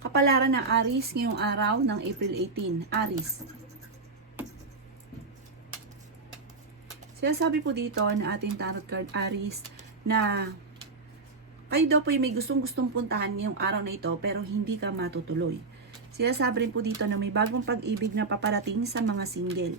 Kapalaran ng Aries ngayong araw ng April 18. Aries. Sinasabi po dito na ating tarot card Aries na kayo daw po may gustong puntahan ngayong araw na ito pero hindi ka matutuloy. Sinasabi rin po dito na may bagong pag-ibig na paparating sa mga single.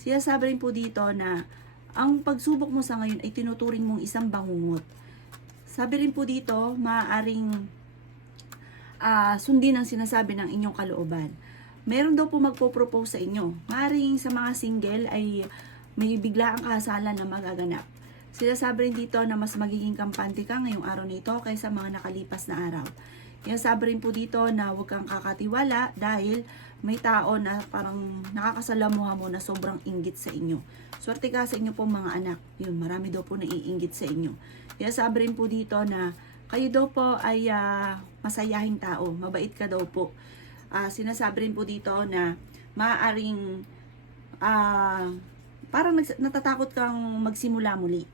Sinasabi rin po dito na ang pagsubok mo sa ngayon ay tinuturing mong isang bangungot. Sabi rin po dito, maaaring sundin ang sinasabi ng inyong kalooban. Meron daw po magpo-propose sa inyo. Maaaring sa mga single ay may biglaang kasalan na magaganap. Sinasabi rin dito na mas magiging kampante ka ngayong araw nito kaysa mga nakalipas na araw. Sinasabi rin po dito na huwag kang kakatiwala dahil may tao na parang nakakasalamuha mo na sobrang inggit sa inyo. Swerte ka sa inyo pong mga anak. Yun, marami daw po naiinggit sa inyo. Sinasabi rin po dito na kayo daw po ay masayahing tao, mabait ka daw po. Sinasabi rin po dito na maaaring parang natatakot kang magsimula muli.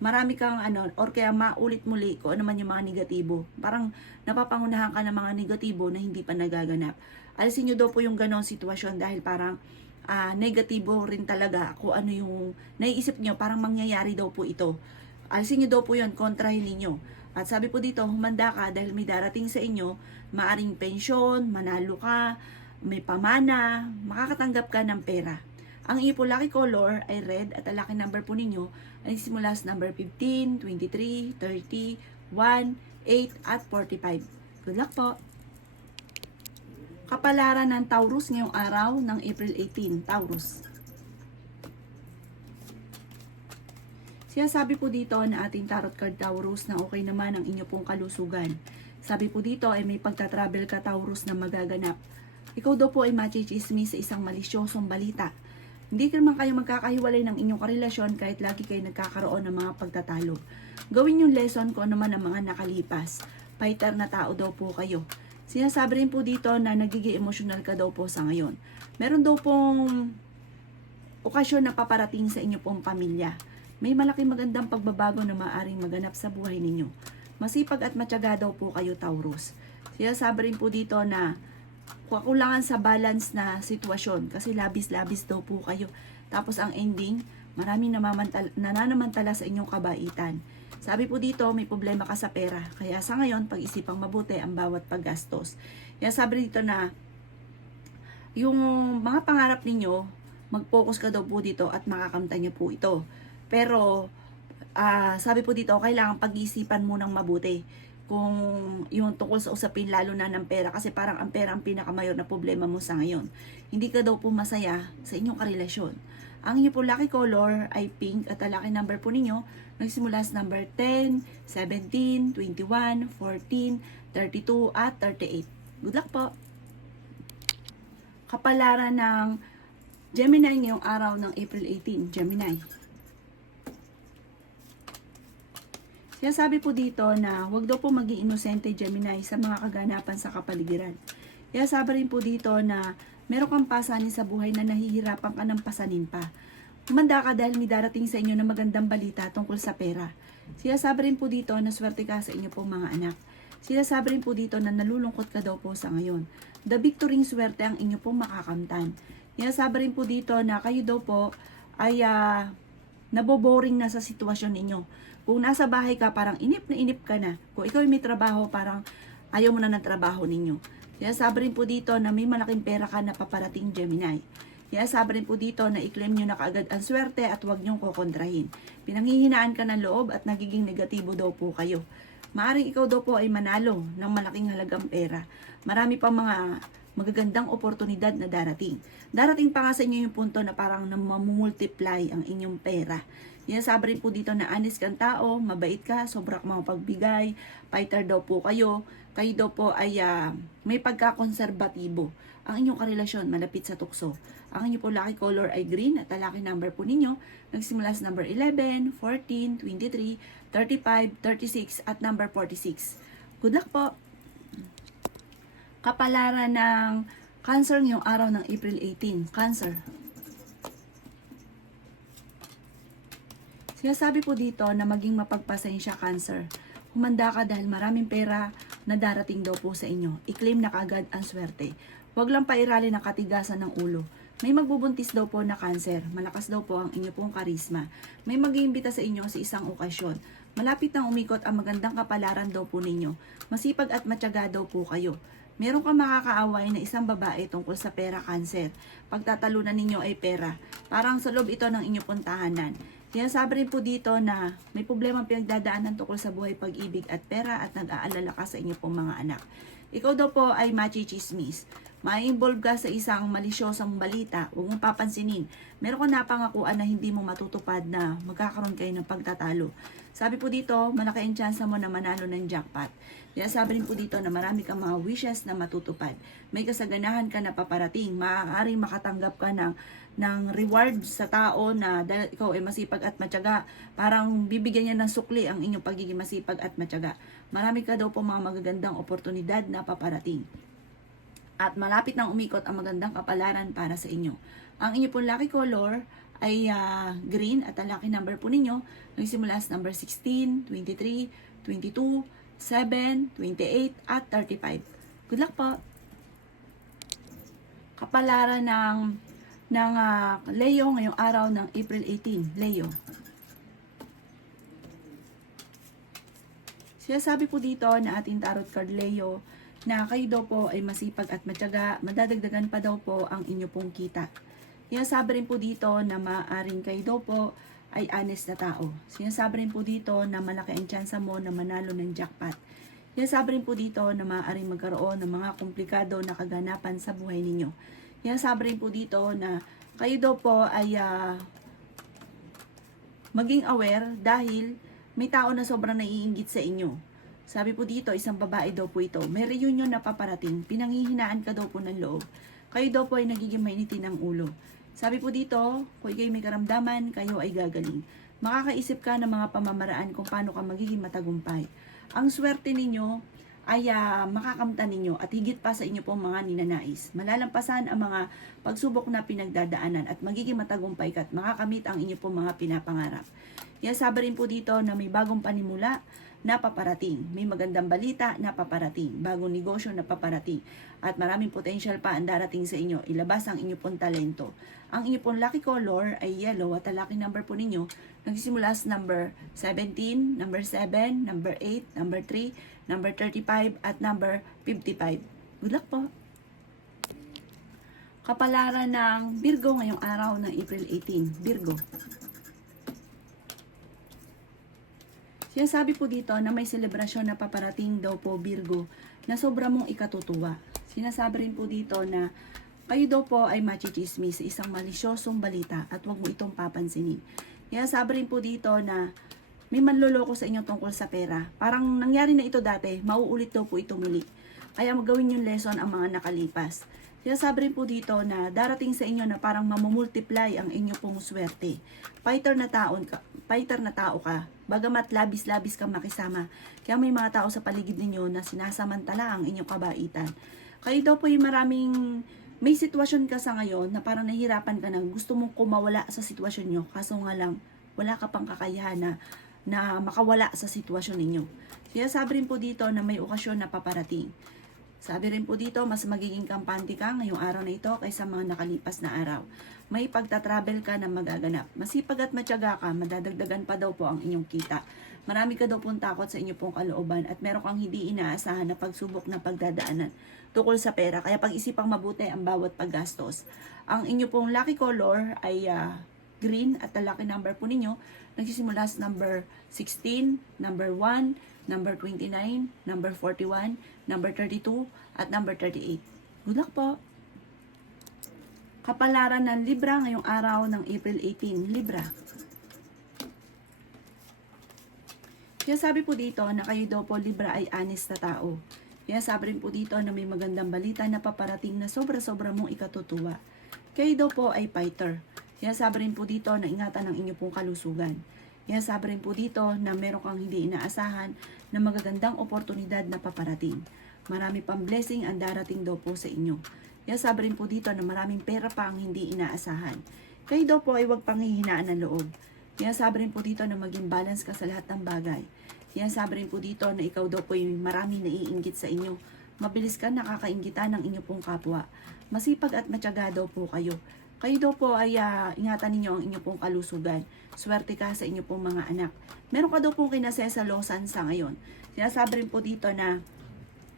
Marami kang or kaya maulit muli kung ano man yung mga negatibo. Parang napapangunahan ka ng mga negatibo na hindi pa nagaganap. Alisin nyo daw po yung ganong sitwasyon dahil parang negatibo rin talaga kung ano yung naiisip nyo, parang mangyayari daw po ito. Alisin nyo daw po yun, kontrahin ninyo. At sabi po dito, humanda ka dahil may darating sa inyo, maaring pensyon, manalo ka, may pamana, makakatanggap ka ng pera. Ang iyo po lucky color ay red at ang lucky number po ninyo ay simula sa number 15, 23, 30, 1, 8 at 45. Good luck po! Kapalaran ng Taurus ngayong araw ng April 18, Taurus. Sinasabi po dito na ating tarot card Taurus na okay naman ang inyo pong kalusugan. Sabi po dito ay may pagta-travel ka Taurus na magaganap. Ikaw daw po ay machichismis sa isang malisyosong balita. Hindi naman kayo magkakahiwalay ng inyong karelasyon kahit lagi kayo nagkakaroon ng mga pagtatalo. Gawin yung lesson kung ano man ang mga nakalipas. Fighter na tao daw po kayo. Sinasabi rin po dito na nagiging emosyonal ka daw po sa ngayon. Meron daw pong okasyon na paparating sa inyo pong pamilya. May malaking magandang pagbabago na maaaring maganap sa buhay ninyo. Masipag at matyaga daw po kayo Taurus. Sinasabi rin po dito na kakulangan sa balance na sitwasyon kasi labis-labis daw po kayo. Tapos ang ending, maraming nananamantala sa inyong kabaitan. Sabi po dito, may problema ka sa pera. Kaya sa ngayon, pag-isipang mabuti ang bawat paggastos. Kaya sabi dito na yung mga pangarap ninyo, mag-focus ka daw po dito at makakamtan nyo po ito. Pero sabi po dito, kailangan pag-iisipan mo ng mabuti kung yung tungkol sa usapin lalo na ng pera kasi parang ang pera ang pinakamayor na problema mo sa ngayon. Hindi ka daw po masaya sa inyong karelasyon. Ang inyo po lucky color ay pink at ang lucky number po ninyo nagsimula sa number 10, 17, 21, 14, 32 at 38. Good luck po! Kapalaran ng Gemini ngayong araw ng April 18, Gemini. Sabi po dito na huwag daw po maging inosente Gemini sa mga kaganapan sa kapaligiran. Sabi rin po dito na meron kang pasanin sa buhay na nahihirapan ka ng pasanin pa. Humanda ka dahil may darating sa inyo na magandang balita tungkol sa pera. Sabi rin po dito na swerte ka sa inyo pong mga anak. Sabi rin po dito na nalulungkot ka daw po sa ngayon. The victory swerte ang inyo pong makakamtan. Sabi rin po dito na kayo daw po ay naboboring na sa sitwasyon ninyo. Kung nasa bahay ka, parang inip na inip ka na. Kung ikaw may trabaho, parang ayaw mo na ng trabaho ninyo. Sabi rin po dito na may malaking pera ka na paparating Gemini. Sabi rin po dito na i-claim nyo na kaagad ang swerte at huwag nyong kokontrahin. Pinanghihinaan ka ng loob at nagiging negatibo daw po kayo. Maaring ikaw daw po ay manalo ng malaking halagang pera. Marami pa mga magagandang oportunidad na darating. Darating pa nga sa inyo yung punto na parang namumultiply ang inyong pera. Sabi rin po dito na honest kang tao, mabait ka, sobrang mapagbigay, fighter daw po kayo daw po ay may pagkakonserbatibo. Ang inyong karelasyon malapit sa tukso. Ang inyong po lucky color ay green at ang lucky number po ninyo nagsimula sa number 11, 14, 23, 35, 36 at number 46. Good luck po! Kapalaran ng Cancer ngayong araw ng April 18, Cancer. Sinasabi po dito na maging mapagpasensya Cancer. Humanda ka dahil maraming pera na darating daw po sa inyo. I-claim na kaagad ang swerte. Huwag lang pairali ng katigasan ng ulo. May magbubuntis daw po na cancer. Malakas daw po ang inyo pong karisma. May mag-iimbita sa inyo sa isang okasyon. Malapit nang umikot ang magandang kapalaran daw po ninyo. Masipag at matyaga daw po kayo. Meron kang makakaaway na isang babae tungkol sa pera, cancer. Pagtatalunan ninyo ay pera. Parang sa loob ito ng inyong pong tahanan. Kaya sabi rin po dito na may problema pinagdadaanan tungkol sa buhay, pag-ibig at pera at nag-aalala ka sa inyo pong mga anak. Ikaw daw po ay machichismis. Ma-involve ka sa isang malisyosang balita, huwag mong papansinin. Meron ka napangakuan na hindi mo matutupad na magkakaroon kayo ng pagtatalo. Sabi po dito, malaki ang tsansa mo na manalo ng jackpot. Kaya sabi rin po dito na marami kang mga wishes na matutupad. May kasaganahan ka na paparating. Maaaring makatanggap ka ng reward sa tao na dahil ikaw ay masipag at matyaga. Parang bibigyan niya ng sukli ang inyong pagiging masipag at matyaga. Marami ka daw po mga magagandang oportunidad na paparating. At malapit nang umikot ang magandang kapalaran para sa inyo. Ang inyo pong lucky color ay green at ang lucky number po ninyo nagsimula sa number 16, 23, 22, 7, 28 at 35. Good luck po! Kapalaran ng Leo ngayong araw ng April 18. Leo. Sinasabi po dito na ating tarot card Leo na kayo daw po ay masipag at matyaga, madadagdagan pa daw po ang inyo pong kita. Sinasabi rin po dito na maaaring kayo daw po ay honest na tao. Sinasabi rin po dito na malaki ang tsansa mo na manalo ng jackpot. Sinasabi rin po dito na maaaring magkaroon ng mga komplikado na kaganapan sa buhay ninyo. Sinasabi rin po dito na kayo daw po ay maging aware dahil may tao na sobrang naiinggit sa inyo. Sabi po dito, isang babae daw po ito. May reunion na paparating. Pinanghihinaan ka daw po ng loob. Kayo daw po ay nagiging mainitin ng ulo. Sabi po dito, kung kayo may karamdaman, kayo ay gagaling. Makakaisip ka ng mga pamamaraan kung paano ka magiging matagumpay. Ang swerte ninyo ay makakamtan ninyo at higit pa sa inyo pong mga ninanais. Malalampasan ang mga pagsubok na pinagdadaanan at magiging matagumpay ka at makakamit ang inyo pong mga pinapangarap. Sabi rin po dito na may bagong panimula na paparating. May magandang balita na paparating. Bagong negosyo na paparating. At maraming potential pa ang darating sa inyo. Ilabas ang inyo pong talento. Ang inyo pong lucky color ay yellow at ang lucky number po ninyo nagsisimula sa number 17, number 7, number 8, number 3, number 35 at number 55. Good luck po! Kapalaran ng Virgo ngayong araw ng April 18. Virgo. Sinasabi po dito na may selebrasyon na paparating daw po Virgo na sobra mong ikatutuwa. Sinasabi rin po dito na kayo daw po ay machichismis sa isang malisyosong balita at huwag mo itong papansinin. Sinasabi rin po dito na may manloloko sa inyo tungkol sa pera. Parang nangyari na ito dati, mauulit daw po ito muli. Kaya magawin yung lesson ang mga nakalipas. Sinasabi rin po dito na darating sa inyo na parang mamumultiply ang inyo pong swerte. Fighter na tao ka. Bagamat labis-labis kang makisama. Kaya may mga tao sa paligid ninyo na sinasamantala ang inyong kabaitan. Kayo daw po yung may sitwasyon ka sa ngayon na parang nahihirapan ka na gusto mong kumawala sa sitwasyon nyo. Kaso nga lang, wala ka pang kakayahan na makawala sa sitwasyon ninyo. Sinasabi rin po dito na may okasyon na paparating. Sabi rin po dito, mas magiging kampante ka ngayong araw na ito kaysa mga nakalipas na araw. May pagtatravel ka na magaganap. Masipag at matyaga ka, madadagdagan pa daw po ang inyong kita. Marami ka daw pong takot sa inyong pong kalooban at meron kang hindi inaasahan na pagsubok na pagdadaanan tukol sa pera. Kaya pag-isipang mabuti ang bawat paggastos. Ang inyo pong lucky color ay green at ang lucky number po ninyo nagsisimula sa number 16, number 1, number 29, number 41, number 32, at number 38. Good luck po! Kapalaran ng Libra ngayong araw ng April 18. Libra. Kaya sabi po dito na kayo daw po Libra ay honest na tao. Kaya sabi rin po dito na may magandang balita na paparating na sobra-sobra mong ikatutuwa. Kayo daw po ay fighter. Kaya sabi rin po dito na ingatan ang inyong pong kalusugan. Kaya sabi rin po dito na meron kang hindi inaasahan na magagandang oportunidad na paparating. Marami pang blessing ang darating daw po sa inyo. Kaya sabi rin po dito na maraming pera pa ang hindi inaasahan. Kayo daw po ay huwag panghihinaan ng loob. Kaya sabi rin po dito na maging balance ka sa lahat ng bagay. Sinasabi rin po dito na ikaw daw po yung marami naiinggit sa inyo. Mabilis ka nakakainggitan ng inyo pong kapwa. Masipag at matyaga daw po kayo. Kayo daw po ay ingatan ninyo ang inyo pong kalusugan. Swerte ka sa inyo pong mga anak. Meron ka daw pong kinasesalosan sa ngayon. Sinasabi rin po dito na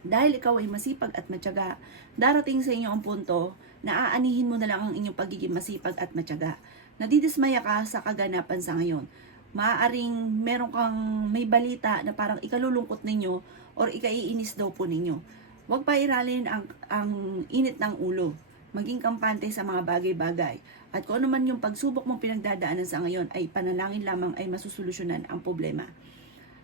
dahil ikaw ay masipag at matyaga, darating sa inyo ang punto na aanihin mo na lang ang inyong pagiging masipag at matyaga. Nadidismaya ka sa kaganapan sa ngayon. Maaaring meron kang may balita na parang ikalulungkot ninyo or ikaiinis daw po ninyo. Huwag pa iralin ang init ng ulo. Maging kampante sa mga bagay-bagay. At kung ano man yung pagsubok mong pinagdadaanan sa ngayon ay panalangin lamang ay masusolusyonan ang problema.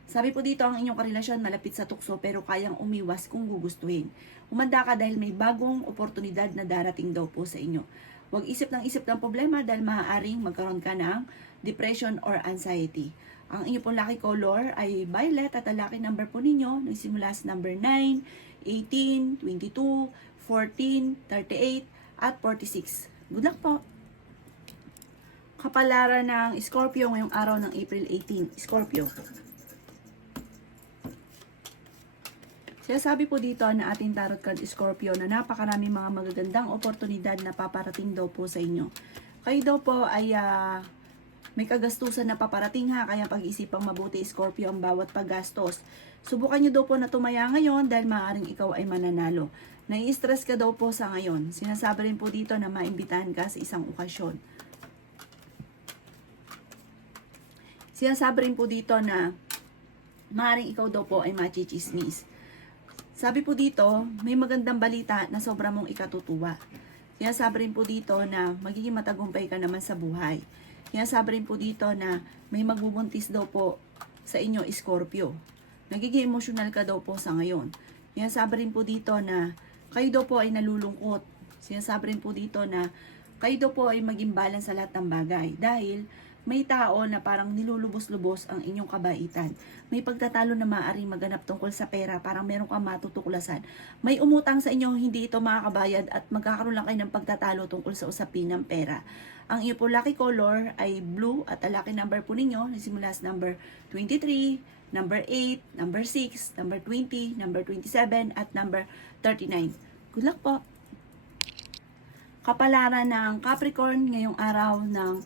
Sabi po dito, ang inyong karelasyon malapit sa tukso pero kayang umiwas kung gugustuhin. Umanda ka dahil may bagong oportunidad na darating daw po sa inyo. Huwag isip ng problema dahil maaaring magkaroon ka ng depression or anxiety. Ang inyong pong lucky color ay violet at ang lucky number po ninyo nagsimula sa number 9, 18, 22, 14, 38, at 46. Good luck po! Kapalaran ng Scorpio ngayong araw ng April 18. Scorpio. Sinasabi po dito na ating tarot card Scorpio na napakarami mga magagandang oportunidad na paparating daw po sa inyo. Kayo daw po ay may kagastusan na paparating ha, kaya pag-isipang mabuti Scorpio ang bawat paggastos. Subukan nyo daw po na tumaya ngayon dahil maaaring ikaw ay mananalo. Nai-stress ka daw po sa ngayon. Sinasabi rin po dito na maimbitahan ka sa isang okasyon. Sinasabi rin po dito na maaaring ikaw daw po ay machichismis. Sabi po dito, may magandang balita na sobra mong ikatutuwa. Sinasabi rin po dito na magiging matagumpay ka naman sa buhay. Sinasabi rin po dito na may magbubuntis daw po sa inyo, Scorpio. Nagiging emosyonal ka daw po sa ngayon. Sinasabi rin po dito na kayo daw po ay nalulungkot. Sinasabi rin po dito na kayo daw po ay maging balance sa lahat ng bagay. Dahil may tao na parang nilulubos-lubos ang inyong kabaitan. May pagtatalo na maaaring maganap tungkol sa pera, parang meron kang matutuklasan. May umutang sa inyo, hindi ito makakabayad at magkakaroon lang kayo ng pagtatalo tungkol sa usapin ng pera. Ang iyo po lucky color ay blue at ang lucky number po ninyo nagsimula sa number 23, number 8, number 6, number 20, number 27, at number 39. Good luck po! Kapalaran ng Capricorn ngayong araw ng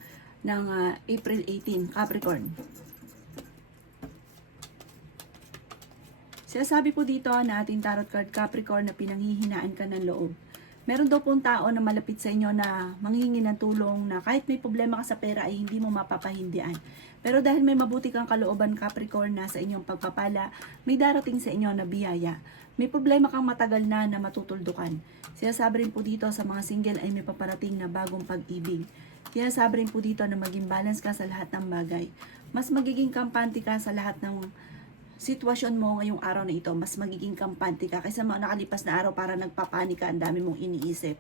April 18, Capricorn. Sinasabi po dito na ating tarot card Capricorn na pinanghihinaan ka ng loob. Meron daw pong tao na malapit sa inyo na manghingi ng tulong na kahit may problema ka sa pera ay hindi mo mapapahindian. Pero dahil may mabuti kang kalooban Capricorn na sa inyong pagpapala, may darating sa inyo na biyaya. May problema kang matagal na matutuldukan. Sinasabi rin po dito sa mga single ay may paparating na bagong pag-ibig. Sinasabi rin po dito na maging balance ka sa lahat ng bagay. Mas magiging kampante ka sa lahat ng sitwasyon mo ngayong araw na ito. Mas magiging kampante ka kaysa mga nakalipas na araw para nagpapanika, ang dami mong iniisip.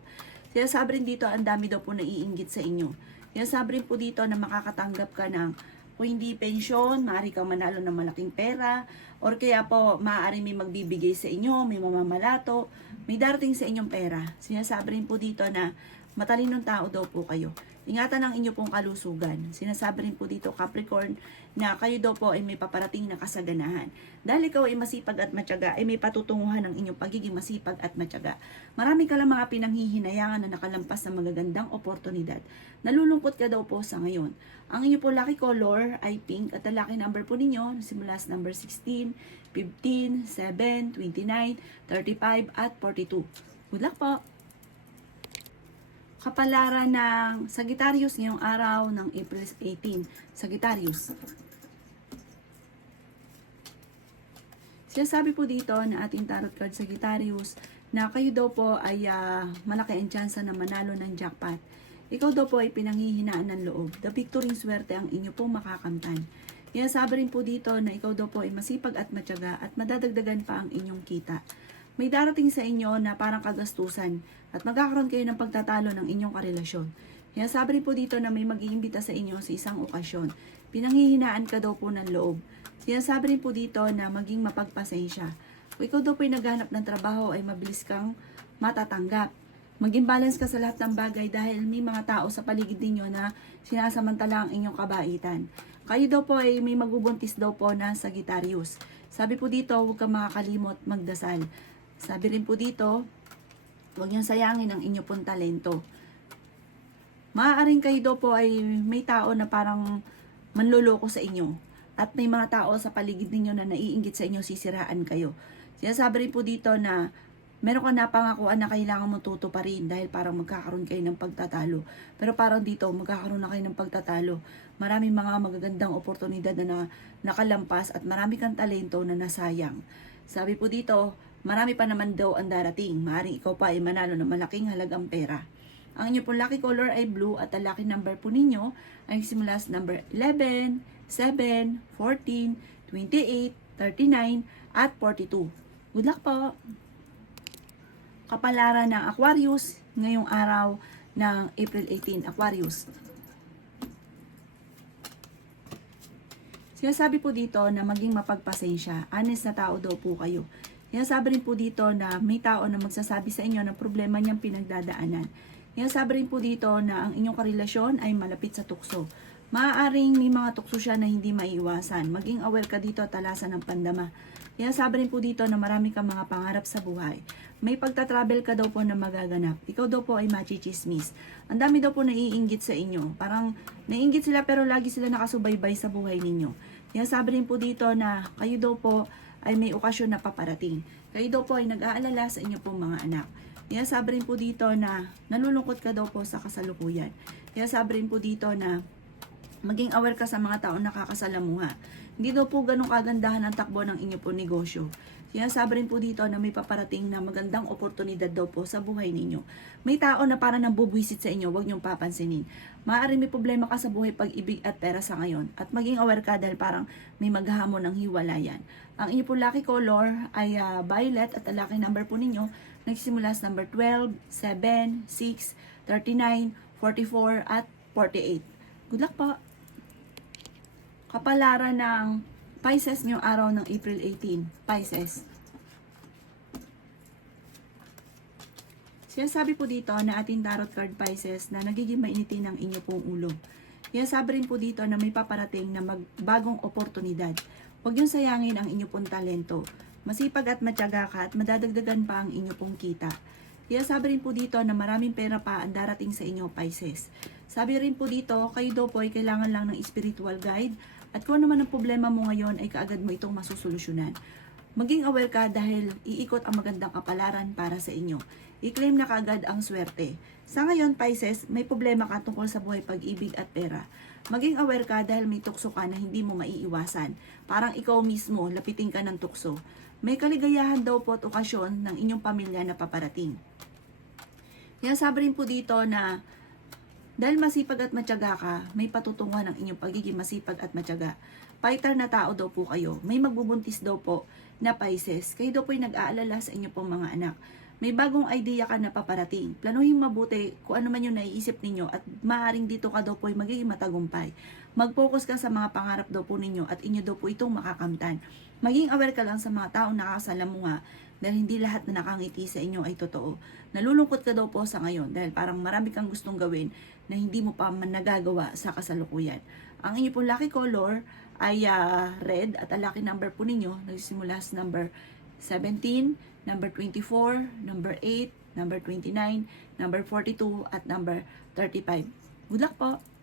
Sinasabi rin dito, ang dami daw po naiinggit sa inyo. Sinasabi rin po dito na makakatanggap ka ng kung hindi pensyon, maaari kang manalo ng malaking pera, or kaya po maaari may magbibigay sa inyo, may mamamalato, may darating sa inyong pera. Sinasabi rin po dito na matalinong tao daw po kayo. Ingatan ang inyo pong kalusugan. Sinasabi rin po dito Capricorn na kayo daw po ay may paparating na kasaganahan. Dahil ikaw ay masipag at matyaga, ay may patutunguhan ng inyong pagiging masipag at matyaga. Marami ka lang mga pinanghihinayangan na nakalampas ng magagandang oportunidad. Nalulungkot ka daw po sa ngayon. Ang inyo po lucky color ay pink at ang lucky number po ninyo simula sa number 16, 15, 7, 29, 35, at 42. Good luck po! Kapalaran ng Sagittarius ngayong araw ng April 18. Sagittarius. Sinasabi po dito na ating tarot card Sagittarius na kayo daw po ay malaki ang tsansa na manalo ng jackpot. Ikaw daw po ay pinanghihinaan ng loob. The victory swerte ang inyo pong makakamtan. Sinasabi rin po dito na ikaw daw po ay masipag at matyaga at madadagdagan pa ang inyong kita. May darating sa inyo na parang kagastusan at magkakaroon kayo ng pagtatalo ng inyong karelasyon. Sinasabi rin po dito na may mag-iimbita sa inyo sa isang okasyon. Pinanghihinaan ka daw po ng loob. Sinasabi rin po dito na maging mapagpasensya. Kung ikaw daw po ay naghanap ng trabaho ay mabilis kang matatanggap. Maging balance ka sa lahat ng bagay dahil may mga tao sa paligid ninyo na sinasamantala ang inyong kabaitan. Kayo daw po ay may magbubuntis daw po na Sagittarius. Sabi po dito, huwag kang makakalimot magdasal. Sabi rin po dito, huwag niyong sayangin ang inyong pong talento. Maaaring kayo daw po ay may tao na parang manloloko sa inyo. At may mga tao sa paligid ninyo na naiinggit sa inyo, sisiraan kayo. Sinasabi rin po dito na meron ka napangakuan na kailangan mo tutuparin dahil parang magkakaroon kayo ng pagtatalo. Pero parang dito, magkakaroon na kayo ng pagtatalo. Maraming mga magagandang oportunidad na nakalampas at marami kang talento na nasayang. Sabi po dito, marami pa naman daw ang darating. Maaaring ikaw pa ay manalo ng malaking halagang pera. Ang inyo pong lucky color ay blue at ang lucky number po ninyo ay simula sa number 11, 7, 14, 28, 39, at 42. Good luck po! Kapalaran ng Aquarius ngayong araw ng April 18, Aquarius. Sinasabi po dito na maging mapagpasensya, honest na tao daw po kayo. Sinasabi rin po dito na may tao na magsasabi sa inyo ng problema niyang pinagdadaanan. Sinasabi rin po dito na ang inyong karelasyon ay malapit sa tukso. Maaaring may mga tukso siya na hindi maiiwasan. Maging aware ka dito, talasan ng pandama. Sinasabi rin po dito na marami kang mga pangarap sa buhay. May pagta-travel ka daw po na magaganap. Ikaw daw po ay machichismis. Ang dami daw po naiinggit sa inyo. Parang naiinggit sila pero lagi sila nakasubaybay sa buhay ninyo. Sinasabi rin po dito na kayo daw po ay may okasyon na paparating. Kayo daw po ay nag-aalala sa inyo pong mga anak. Sinasabi rin po dito na nalulungkot ka daw po sa kasalukuyan. Sinasabi rin po dito na maging aware ka sa mga taong nakakasalamuha. Hindi daw po ganun kagandahan ang takbo ng inyo po negosyo. Sinasabi rin po dito na may paparating na magandang oportunidad daw po sa buhay ninyo. May tao na parang nambubwisit sa inyo, huwag niyong papansinin. Maaaring may problema ka sa buhay pag-ibig at pera sa ngayon. At maging aware ka dahil parang may maghahamon ng hiwalayan. Ang inyo po lucky color ay violet at ang lucky number po ninyo nagsimula sa number 12, 7, 6, 39, 44 at 48. Good luck po! Kapalaran ng Pisces ngayong araw ng April 18. Pisces. Sinasabi po dito na ating tarot card Pisces na nagiging mainitin ang inyo pong ulo. Sinasabi rin po dito na may paparating na magbagong oportunidad. Huwag yung sayangin ang inyo pong talento. Masipag at matyaga ka at madadagdagan pa ang inyo pong kita. Sinasabi rin po dito na maraming pera pa ang darating sa inyo Pisces. Sabi rin po dito, kayo daw po ay kailangan lang ng spiritual guide at kung ano man ang problema mo ngayon ay kaagad mo itong masusolusyonan. Maging aware ka dahil iikot ang magandang kapalaran para sa inyo. I-claim na kaagad ang swerte. Sa ngayon, Pisces, may problema ka tungkol sa buhay pag-ibig at pera. Maging aware ka dahil may tukso ka na hindi mo maiiwasan. Parang ikaw mismo, lapitin ka ng tukso. May kaligayahan daw po at okasyon ng inyong pamilya na paparating. Sinasabi rin po dito na dahil masipag at matyaga ka, may patutunguhan ng inyong pagiging masipag at matyaga. Fighter na tao daw po kayo. May magbubuntis daw po na Pisces. Kayo daw po ay nag-aalala sa inyo pong mga anak. May bagong idea ka na paparating. Planuhin mabuti kung ano man yung naiisip ninyo at maaaring dito ka daw po ay magiging matagumpay. Mag-focus ka sa mga pangarap daw po ninyo at inyo daw po itong makakamtan. Maging aware ka lang sa mga taong nakakasalamuha dahil hindi lahat na nakangiti sa inyo ay totoo. Nalulungkot ka daw po sa ngayon dahil parang marami kang gustong gawin na hindi mo pa man nagagawa sa kasalukuyan. Ang inyo pong lucky color ay red at ang lucky number po ninyo nagsisimula sa number 17, number 24, number 8, number 29, number 42 at number 35. Good luck po!